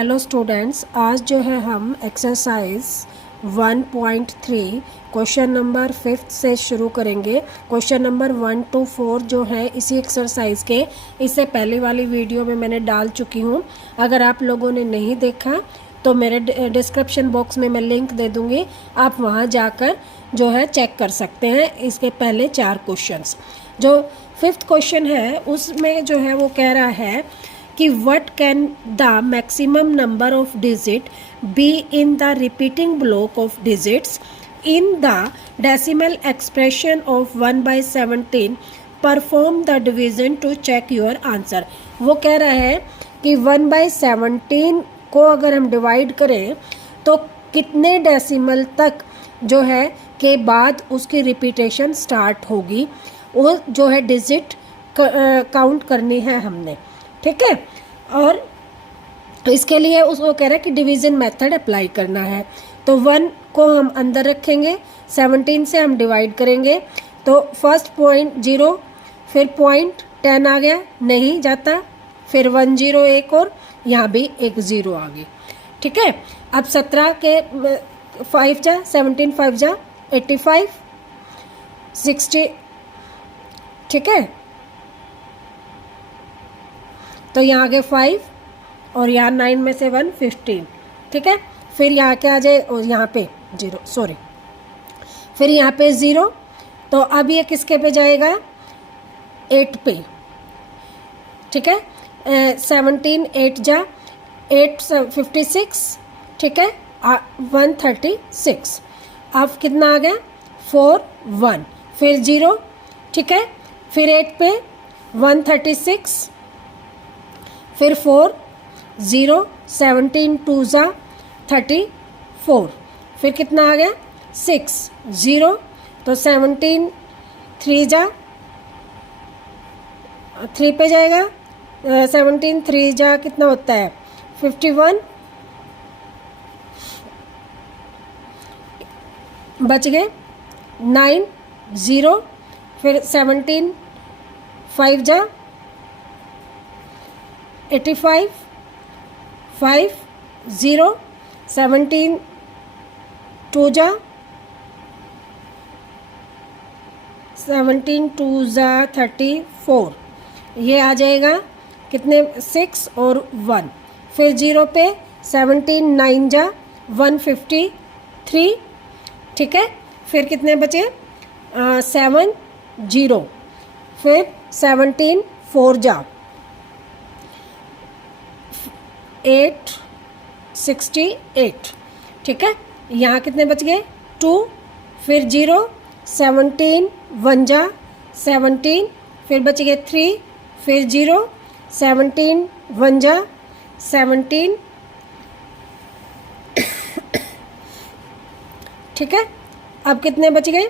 Hello students, आज जो है हम एक्सरसाइज 1.3 क्वेश्चन नंबर 5 से शुरू करेंगे। क्वेश्चन नंबर 1 to 4 जो है इसी एक्सरसाइज के इससे पहले वाली वीडियो में मैंने डाल चुकी हूँ। अगर आप लोगों ने नहीं देखा तो मेरे डिस्क्रिप्शन बॉक्स में मैं लिंक दे दूँगी, आप वहाँ जाकर जो है चेक कर सकते हैं। इसके पहले 4 क्वेश्चंस, जो 5th क्वेश्चन है उसमें जो है वो कह रहा है कि what can the maximum number of digit be in the repeating block of digits in the decimal expression of 1/17, perform the division to check your answer। वो कह रहा है कि 1/17 को अगर हम डिवाइड करें तो कितने डेसिमल तक जो है के बाद उसकी रिपीटेशन स्टार्ट होगी, वो जो है डिजिट काउंट करनी है हमने, ठीक है। और इसके लिए उसको कह रहा है कि डिवीज़न मेथड अप्लाई करना है। तो 1 को हम अंदर रखेंगे, 17 से हम डिवाइड करेंगे तो फर्स्ट पॉइंट 0, फिर पॉइंट 10 आ गया, नहीं जाता, फिर 1 0 एक और यहाँ भी एक 0 आ गई, ठीक है। अब 17 के 5 जा 17 5 जा 85 60, ठीक है। तो यहाँ आगे 5 और यहाँ 9 में से 1 15, ठीक है। फिर यहाँ क्या आ जाए, और यहाँ पे 0, सॉरी, फिर यहाँ पे 0। तो अब ये किसके पे जाएगा, 8 पे, ठीक है। 17 8 जा 8 56, ठीक है। 136। अब कितना आ गया, 4 1, फिर 0, ठीक है। फिर 8 पे 136, फिर 4 0, 17 2 जा 34, फिर कितना आ गया 6 0। तो 17 3 जा 3 पे जाएगा, 17 3 जा कितना होता है 51, बच गए 9 0, फिर 17 5 जा 85 5 0, 17 2 जा 17 2 जा 34, ये आ जाएगा कितने 6 और 1। फिर 0 पे 17 9 जा 153, ठीक है। फिर कितने बचे 7 0, फिर 17 4 जा 8 68, ठीक है। यहाँ कितने बच गए 2, फिर 0 17 1 जा 17, फिर बच गए 3, फिर 0 17 1 जा 17, ठीक है। अब कितने बच गए,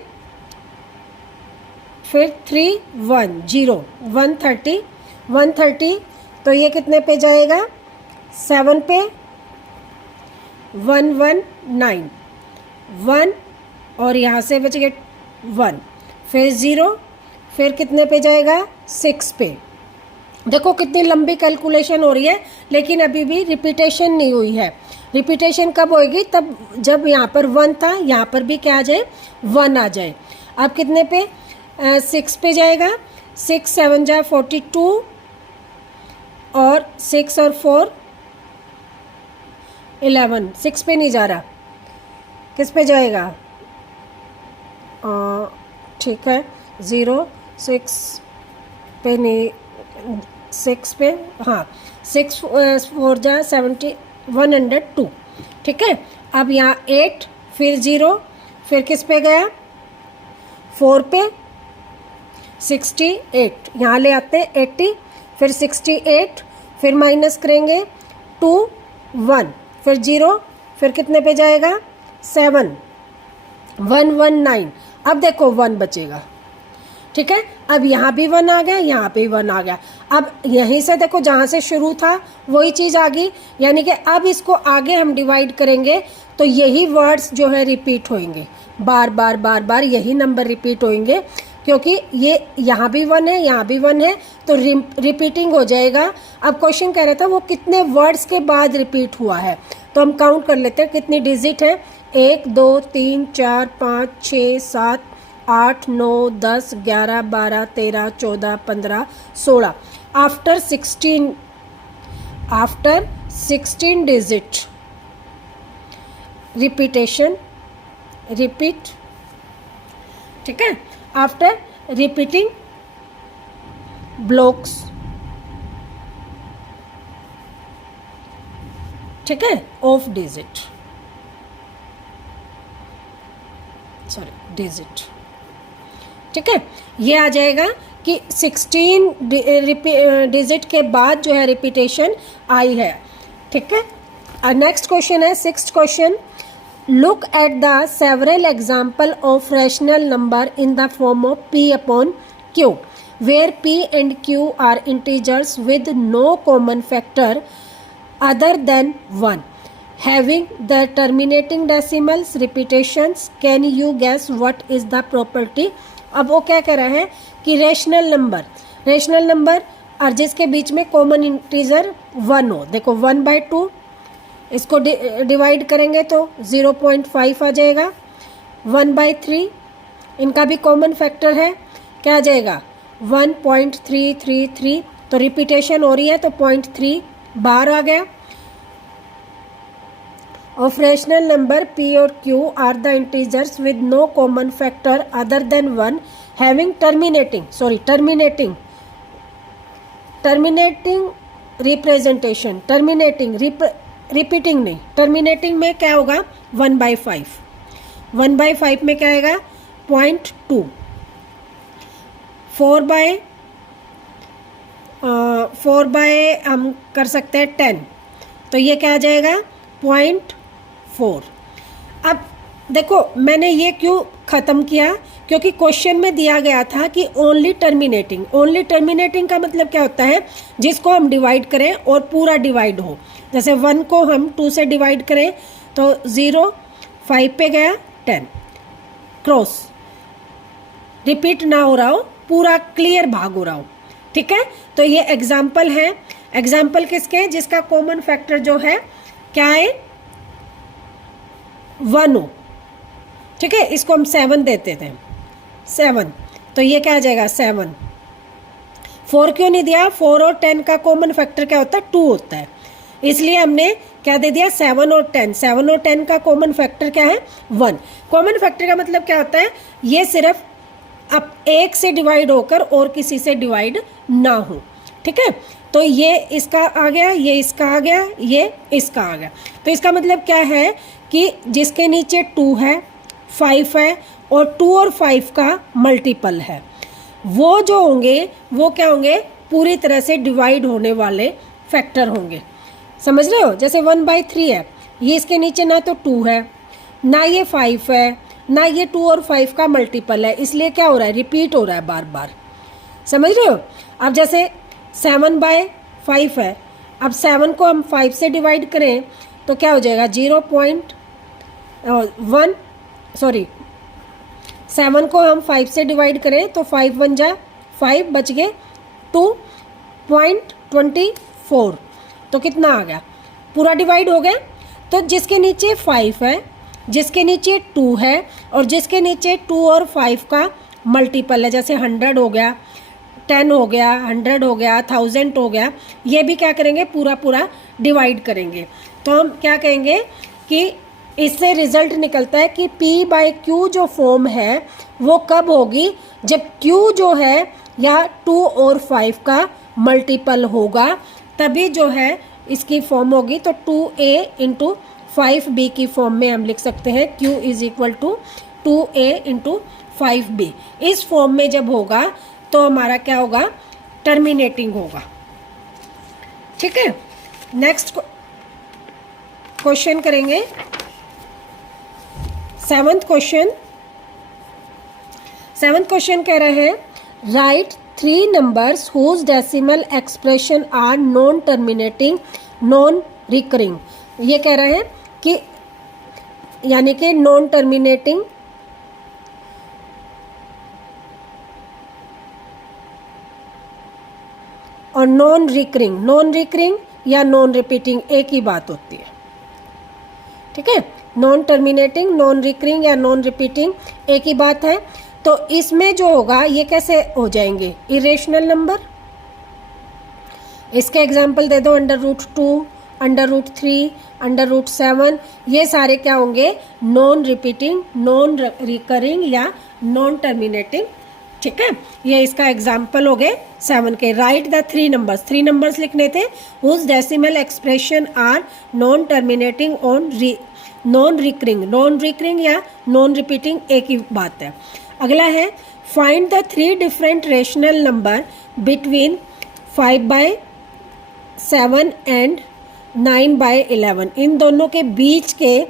फिर 3 1 0 130, तो ये कितने पे जाएगा 7 पे 119 1, और यहाँ से बच गए 1, फिर 0, फिर कितने पे जाएगा 6 पे। देखो कितनी लंबी कैलकुलेशन हो रही है, लेकिन अभी भी रिपीटेशन नहीं हुई है। रिपीटेशन कब होएगी, तब जब यहाँ पर 1 था, यहाँ पर भी क्या आ जाए 1 आ जाए। अब कितने पे 6 पे जाएगा, 6 7 जा 42, और 6 और 4 11, 6 पे नहीं जा रहा, किस पे जाएगा, ठीक है 0 6 पे नहीं, 6 पे, हाँ 6 4 जा 70 102, ठीक है। अब यहाँ 8, फिर 0, फिर किस पे गया 4 पे 68, यहाँ ले आते हैं 80, फिर 68, फिर माइनस करेंगे 2 1, फिर 0, फिर कितने पे जाएगा 7 119। अब देखो 1 बचेगा, ठीक है। अब यहाँ भी 1 आ गया, यहाँ पे 1 आ गया। अब यहीं से देखो जहाँ से शुरू था वही चीज़ आ गई, यानी कि अब इसको आगे हम डिवाइड करेंगे तो यही वर्ड्स जो है रिपीट होंगे, बार बार बार बार यही नंबर रिपीट होंगे। क्योंकि ये यहाँ भी 1 है, यहाँ भी 1 है, तो रिपीटिंग हो जाएगा। अब क्वेश्चन कह रहा था वो कितने वर्ड्स के बाद रिपीट हुआ है, तो हम काउंट कर लेते हैं कितनी डिजिट है। 1 2 3 4 5 6 7 8 9 10 11 12 13 14 15 16 आफ्टर 16 डिजिट रिपीटेशन, रिपीट, ठीक है, आफ्टर रिपीटिंग ब्लॉक्स, ठीक है, ऑफ डिजिट, सॉरी डिजिट, ठीक है। ये आ जाएगा कि 16 डिजिट के बाद जो है रिपीटेशन आई है, ठीक है। नेक्स्ट क्वेश्चन है 6th question. Look at the several example of rational number in the form of p upon q, where p and q are integers with no common factor other than 1, having the terminating decimals repetitions. Can you guess what is the property? अब वो क्या कह रहा है कि rational number और जिसके बीच में कॉमन इंटीजर 1 हो। देखो 1/2 इसको डिवाइड करेंगे तो 0.5 आ जाएगा। 1/3 इनका भी कॉमन फैक्टर है, क्या आ जाएगा 1.333, तो रिपीटेशन हो रही है तो 0.3 बाहर आ गया। ऑफ रेशनल नंबर p और q are the integers with no common factor other than 1 having terminating representation, repeating नहीं, टर्मिनेटिंग में क्या होगा 1/5, 1/5 में क्या आएगा 0.2, 4 हम कर सकते हैं 10, तो ये क्या आ जाएगा 0.4। अब देखो मैंने ये क्यों ख़त्म किया, क्योंकि क्वेश्चन में दिया गया था कि ओनली टर्मिनेटिंग का मतलब क्या होता है, जिसको हम डिवाइड करें और पूरा डिवाइड हो। जैसे 1 को हम 2 से डिवाइड करें तो 0, 5 पे गया 10, क्रॉस, रिपीट ना हो रहा हो, पूरा क्लियर भाग हो रहा हो, ठीक है। तो ये एग्जाम्पल है। एग्जाम्पल किसके, जिसका कॉमन फैक्टर जो है क्या है 1 हो, ठीक है। इसको हम 7 देते थे, 7, तो ये क्या आ जाएगा 7। 4 क्यों नहीं दिया, 4 और 10 का कॉमन फैक्टर क्या होता है 2 होता है, इसलिए हमने क्या दे दिया 7 और 10। 7 और 10 का कॉमन फैक्टर क्या है 1। कॉमन फैक्टर का मतलब क्या होता है, ये सिर्फ अब एक से डिवाइड होकर और किसी से डिवाइड ना हो, ठीक है। तो ये इसका आ गया, ये इसका आ गया, ये इसका आ गया। तो इसका मतलब क्या है कि जिसके नीचे 2 है, 5 है और 2 और 5 का मल्टीपल है, वो जो होंगे वो क्या होंगे, पूरी तरह से डिवाइड होने वाले फैक्टर होंगे। समझ रहे हो, जैसे 1/3 है, ये इसके नीचे ना तो 2 है ना ये 5 है ना ये 2 और 5 का मल्टीपल है, इसलिए क्या हो रहा है रिपीट हो रहा है बार बार। समझ रहे हो। अब जैसे 7/5 है, अब 7 को हम 5 से डिवाइड करें तो क्या हो जाएगा 0.1, सॉरी 7 को हम 5 से डिवाइड करें तो 5 1 जा 5 बच गए 2.24, तो कितना आ गया, पूरा डिवाइड हो गया। तो जिसके नीचे 5 है, जिसके नीचे 2 है और जिसके नीचे 2 और 5 का मल्टीपल है, जैसे 100 हो गया, 10 हो गया, 100 हो गया, 1000 हो गया, ये भी क्या करेंगे पूरा डिवाइड करेंगे। तो हम क्या कहेंगे कि इससे रिजल्ट निकलता है कि p/q जो फॉर्म है वो कब होगी, जब q जो है या 2 और 5 का मल्टीपल होगा, तभी जो है इसकी फॉर्म होगी। तो 2a × 5b की फॉर्म में हम लिख सकते हैं q = 2a × 5b। इस फॉर्म में जब होगा तो हमारा क्या होगा, टर्मिनेटिंग होगा, ठीक है। नेक्स्ट क्वेश्चन करेंगे 7th क्वेश्चन कह रहे हैं right 3 numbers whose decimal expression are non terminating non recurring. ये कह रहे हैं कि यानी कि नॉन टर्मिनेटिंग और नॉन रिकरिंग या नॉन रिपीटिंग एक ही बात होती है, ठीक है। नॉन टर्मिनेटिंग, नॉन रिकरिंग या नॉन रिपीटिंग एक ही बात है। तो इसमें जो होगा ये कैसे हो जाएंगे, इरेशनल नंबर। इसके एग्जाम्पल दे दो, √2, √3, √7, ये सारे क्या होंगे, नॉन रिपीटिंग, नॉन रिकरिंग या नॉन टर्मिनेटिंग, ठीक है। ये इसका एग्जाम्पल हो गए 7 के। राइट द 3 नंबर्स, 3 नंबर्स लिखने थे, whose decimal expression are non terminating on non recurring या नॉन रिपीटिंग एक ही बात है। अगला है find the 3 different rational number between 5/7 and 9/11। इन दोनों के बीच के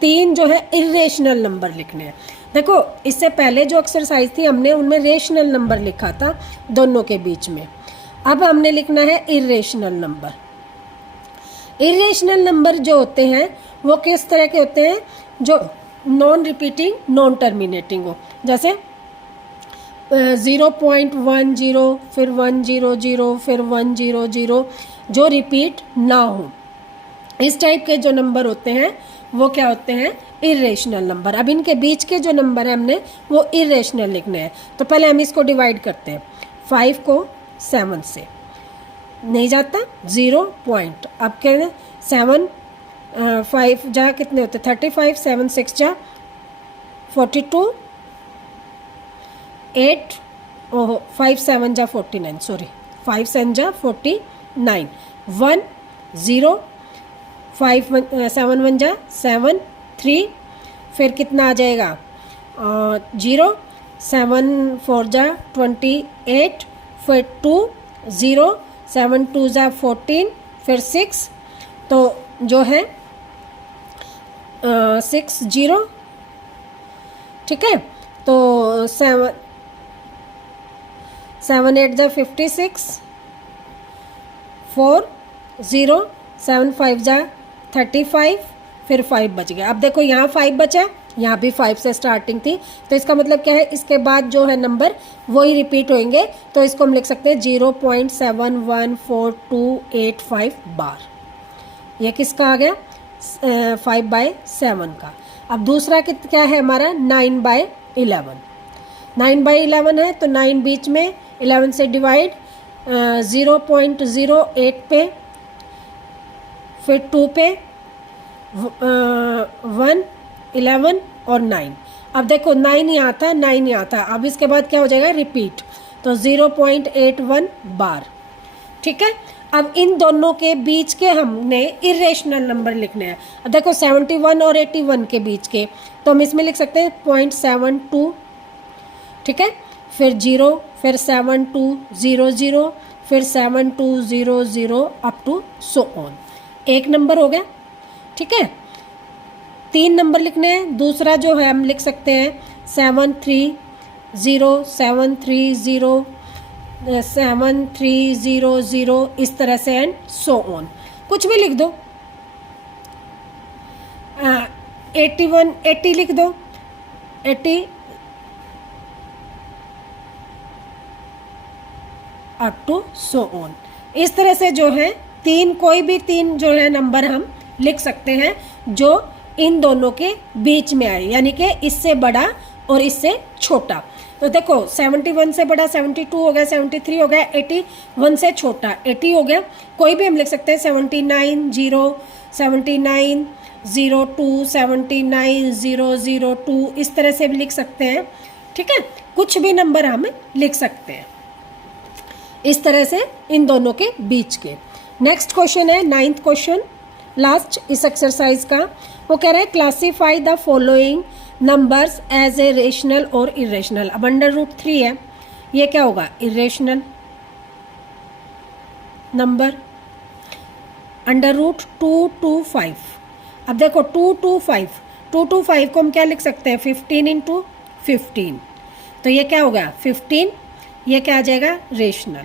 3 जो है इरेशनल नंबर लिखने हैं। देखो इससे पहले जो एक्सरसाइज थी हमने उनमें रेशनल नंबर लिखा था दोनों के बीच में, अब हमने लिखना है इरेशनल नंबर। इरेशनल नंबर जो होते हैं वो किस तरह के होते हैं, जो नॉन रिपीटिंग, नॉन टर्मिनेटिंग हो, जैसे 0.10, फिर 100, फिर 100, जो रिपीट ना हो, इस टाइप के जो नंबर होते हैं वो क्या होते हैं, इरेशनल नंबर। अब इनके बीच के जो नंबर है हमने वो इरेशनल लिखने हैं। तो पहले हम इसको डिवाइड करते हैं, 5 को 7 से नहीं जाता, 0 पॉइंट। अब क्या 7 5 जा कितने होते, 35, 7 6 जा 42, 8 ओहो 5 7 जा 49, सॉरी 5 7 जा 49, 1 0, 5 7 1 जा 7 3, फिर कितना आ जाएगा 0, 7 4 जा 28, फिर 2 0, 7 2 जा 14, फिर 6, तो जो है 6 0, ठीक है। तो 7 8 जा 56, 4 0, 7 5 जा 35, फिर 5 बच गया। अब देखो यहाँ 5 बचा, यहाँ भी 5 से स्टार्टिंग थी, तो इसका मतलब क्या है, इसके बाद जो है नंबर वही रिपीट होंगे। तो इसको हम लिख सकते हैं 0.714285 बार। ये किसका आ गया, 5/7 का। अब दूसरा क्या है हमारा, 9/11। 9/11 है तो 9 बीच में, 11 से डिवाइड, 0.08 पे, फिर 2 पे, 1 11 और 9। अब देखो 9 यहाँ था, 9 यहाँ था, अब इसके बाद क्या हो जाएगा, रिपीट, तो 0.81 बार, ठीक है। अब इन दोनों के बीच के हमने इरेशनल नंबर लिखने हैं। अब देखो 71 और 81 के बीच के, तो हम इसमें लिख सकते हैं 0.72, ठीक है, फिर 0, फिर 7200, फिर 7200 अप टू सो ऑन। एक नंबर हो गया, ठीक है। 3 नंबर लिखने हैं। दूसरा जो है हम लिख सकते हैं 730, 730, 7300, इस तरह से, एंड सो ऑन, कुछ भी लिख दो। 81 80 लिख दो, 80 अप टू सो ऑन। इस तरह से जो है कोई भी 3 जो है नंबर हम लिख सकते हैं जो इन दोनों के बीच में आए, यानी कि इससे बड़ा और इससे छोटा। तो देखो 71 से बड़ा 72 हो गया, 73 हो गया, 81 से छोटा 80 हो गया। कोई भी हम लिख सकते हैं 79 0, 79 02, 79 002, इस तरह से भी लिख सकते हैं, ठीक है। कुछ भी नंबर हम लिख सकते हैं इस तरह से इन दोनों के बीच के। नेक्स्ट क्वेश्चन है 9th क्वेश्चन, लास्ट इस एक्सरसाइज का। वो कह रहा है classify the following numbers as a rational और इरेशनल। अब √3 है, ये क्या होगा, इरेशनल नंबर। √225, अब देखो 225 को हम क्या लिख सकते हैं, 15 × 15, तो ये क्या होगा 15, ये क्या आ जाएगा, रेशनल।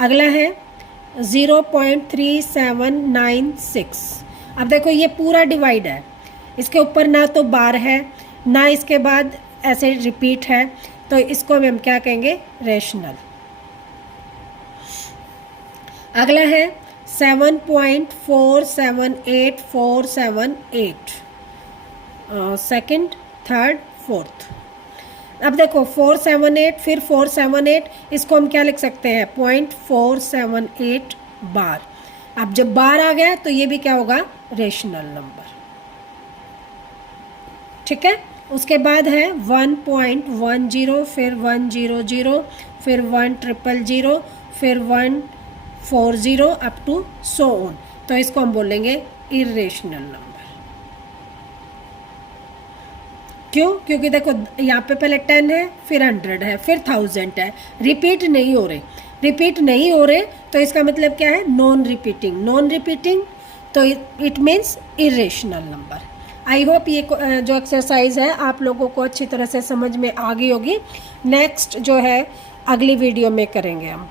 अगला है 0.3796। अब देखो ये पूरा डिवाइड है, इसके ऊपर ना तो बार है ना इसके बाद ऐसे रिपीट है, तो इसको हम क्या कहेंगे, रेशनल। अगला है 7.478478 सेकंड, थर्ड, फोर्थ। अब देखो 478 फिर 478, इसको हम क्या लिख सकते हैं 0.478 बार। अब जब बार आ गया तो ये भी क्या होगा रेशनल नंबर। ठीक है, उसके बाद है 1.10 फिर 100 फिर 100 फिर 140 अप टू सो ऑन, तो इसको हम बोलेंगे इरेशनल नंबर। क्यों? क्योंकि देखो यहाँ पे पहले 10 है फिर 100 है फिर 1000 है, रिपीट नहीं हो रहे। रिपीट नहीं हो रहे तो इसका मतलब क्या है नॉन रिपीटिंग। नॉन रिपीटिंग तो it means irrational number. I hope ये जो एक्सरसाइज है आप लोगों को अच्छी तरह से समझ में आ गई होगी। नेक्स्ट जो है अगली वीडियो में करेंगे हम।